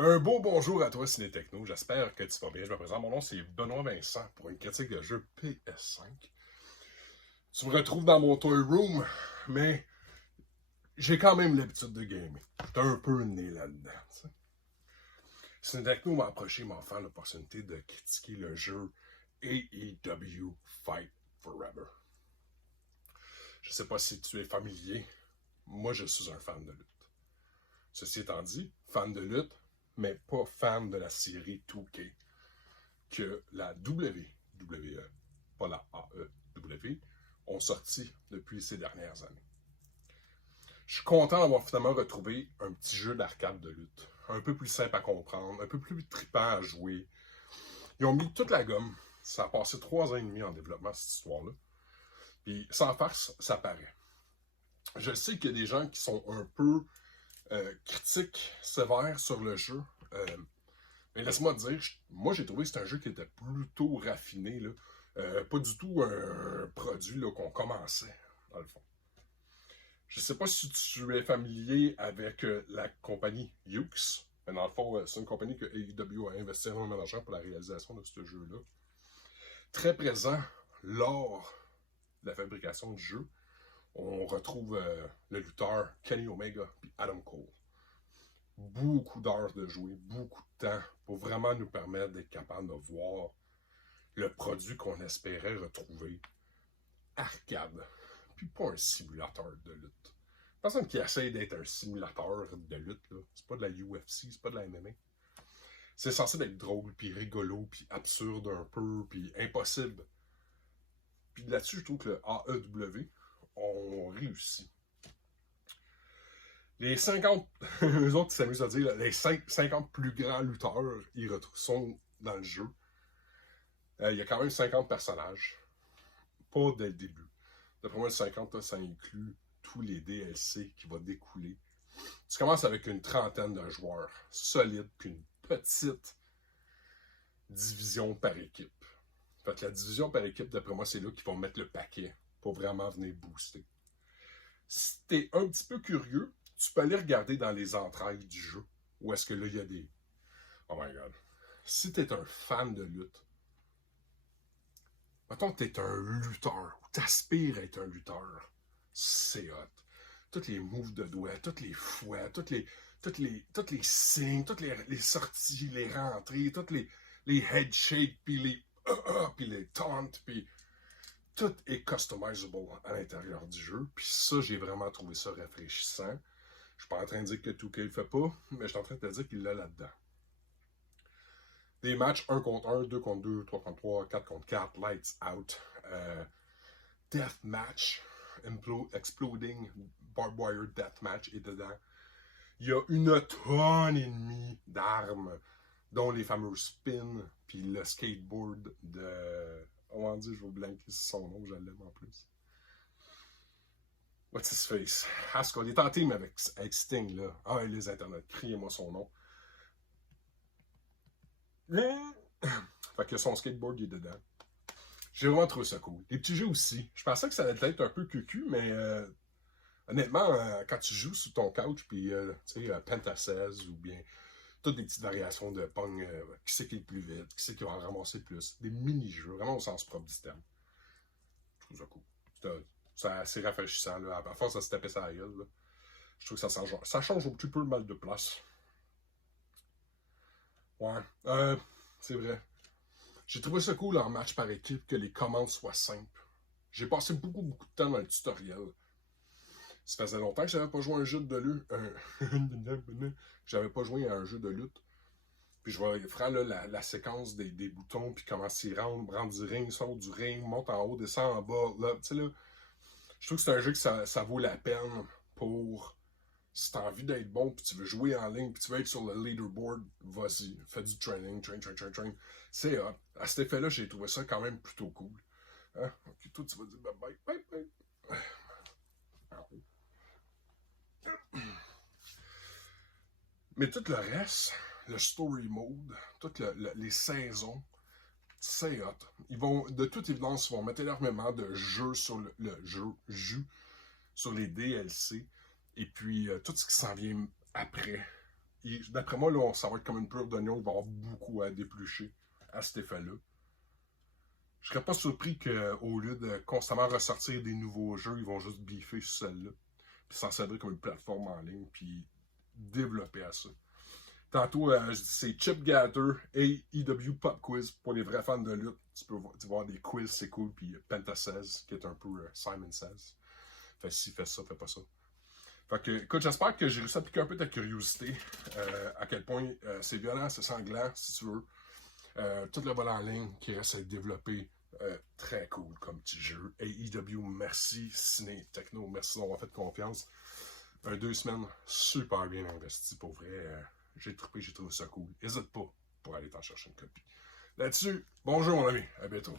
Un beau bonjour à toi, Ciné Techno. J'espère que tu vas bien. Je me présente. Mon nom, c'est Benoît Vincent pour une critique de jeu PS5. Tu me retrouves dans mon toy room, mais j'ai quand même l'habitude de gamer. J'étais un peu né là-dedans. T'sais. Ciné Techno m'a approché, m'a offert l'opportunité de critiquer le jeu AEW Fight Forever. Je sais pas si tu es familier. Moi, je suis un fan de lutte. Ceci étant dit, fan de lutte, mais pas fan de la série 2K que la WWE, pas la AEW, ont sorti depuis ces dernières années. Je suis content d'avoir finalement retrouvé un petit jeu d'arcade de lutte, un peu plus simple à comprendre, un peu plus trippant à jouer. Ils ont mis toute la gomme. Ça a passé 3 ans et demi en développement, cette histoire-là. Puis, sans farce, ça paraît. Je sais qu'il y a des gens qui sont un peu critiques, sévères sur le jeu. Mais laisse-moi te dire, moi j'ai trouvé que c'était un jeu qui était plutôt raffiné. Là. Pas du tout un produit là, qu'on commençait, dans le fond. Je sais pas si tu es familier avec la compagnie Yuke's, mais dans le fond, c'est une compagnie que AEW a investi énormément d'argent pour la réalisation de ce jeu-là. Très présent lors de la fabrication du jeu, on retrouve le lutteur Kenny Omega et Adam Cole. Beaucoup d'heures de jouer, beaucoup de temps pour vraiment nous permettre d'être capable de voir le produit qu'on espérait retrouver. Arcade, puis pas un simulateur de lutte. Personne qui essaie d'être un simulateur de lutte, là. C'est pas de la UFC, c'est pas de la MMA. C'est censé être drôle, puis rigolo, puis absurde un peu, puis impossible. Puis là-dessus, je trouve que le AEW ont réussi. Les 50, eux autres, ils s'amusent à dire, là, les 50 plus grands lutteurs, ils sont dans le jeu. Il y a quand même 50 personnages. Pas dès le début. D'après moi, le 50, là, ça inclut tous les DLC qui vont découler. Tu commences avec une trentaine de joueurs solides, puis une petite division par équipe. Fait que la division par équipe, d'après moi, c'est là qu'ils vont mettre le paquet pour vraiment venir booster. Si t'es un petit peu curieux, tu peux aller regarder dans les entrailles du jeu. Où est-ce que là, il y a des... Oh my God. Si t'es un fan de lutte, mettons que t'es un lutteur, ou t'aspires à être un lutteur, c'est hot. Tous les moves de doigts, tous les fouets, tous les signes, toutes les sorties, les rentrées, tous les head shakes, puis les taunts, puis tout est customizable à l'intérieur du jeu. Puis ça, j'ai vraiment trouvé ça rafraîchissant. Je suis pas en train de dire que tout le fait pas, mais je suis en train de te dire qu'il l'a là-dedans. Des matchs 1 contre 1, 2 contre 2, 3 contre 3, 4 contre 4, lights out, death match, exploding barbed wire death match est dedans. Il y a une tonne et demie d'armes, dont les fameux spins, puis le skateboard de... On va dire, je vais blanquer son nom, je l'aime en plus. What's his face? Asuka, il est en team avec Sting, là. Ah, les internets, criez-moi son nom. Fait que son skateboard, il est dedans. J'ai vraiment trouvé ça cool. Les petits jeux aussi. Je pensais que ça allait être un peu cucu, mais honnêtement, quand tu joues sur ton couch, puis tu sais, Penta 16 ou bien toutes des petites variations de Pong, qui c'est qui est le plus vite, qui c'est qui va en ramasser le plus. Des mini-jeux, vraiment au sens propre du terme. Je trouve ça cool. C'est assez rafraîchissant, là. À force de se taper ça gueule, là. Je trouve que ça change un petit peu le mal de place. Ouais, c'est vrai. J'ai trouvé ça cool en match par équipe que les commandes soient simples. J'ai passé beaucoup de temps dans le tutoriel. Ça faisait longtemps que j'avais pas joué à un jeu de lutte. J'avais pas joué à un jeu de lutte. Puis je vais faire là, la séquence des boutons, puis comment s'y rendre du ring, sort du ring, monte en haut, descend en bas. Là, tu sais là, je trouve que c'est un jeu que ça vaut la peine pour... Si tu as envie d'être bon, puis tu veux jouer en ligne, puis tu veux être sur le leaderboard, vas-y, fais du training, train. C'est hot. À cet effet-là, j'ai trouvé ça quand même plutôt cool. Hein? Ok, toi, tu vas dire bye. Mais tout le reste, le story mode, toutes les saisons, c'est hot. Ils vont, de toute évidence, ils vont mettre énormément de jeux sur le jus sur les DLC. Et puis, tout ce qui s'en vient après d'après moi, là, ça va être comme une pure d'oignon. Il va y avoir beaucoup à déplucher à cet effet-là. Je serais pas surpris qu'au lieu de constamment ressortir des nouveaux jeux, ils vont juste biffer sur celle-là. Puis s'en servir comme une plateforme en ligne, puis développer à ça. Tantôt, je dis c'est Chip Gather et EW Pop Quiz pour les vrais fans de lutte. Tu peux voir des quiz, c'est cool. Puis Penta 16, qui est un peu Simon Says. Fait si, fais ça, fais pas ça. Fait que, écoute, j'espère que j'ai réussi à piquer un peu ta curiosité. À quel point c'est violent, c'est sanglant, si tu veux. Tout le vol en ligne qui reste à être développé. Très cool comme petit jeu. AEW, merci. Ciné Techno, merci d'avoir fait confiance. 2 semaines super bien investies pour vrai. J'ai trouvé ça cool. N'hésite pas pour aller t'en chercher une copie. Là-dessus, bonjour mon ami, à bientôt.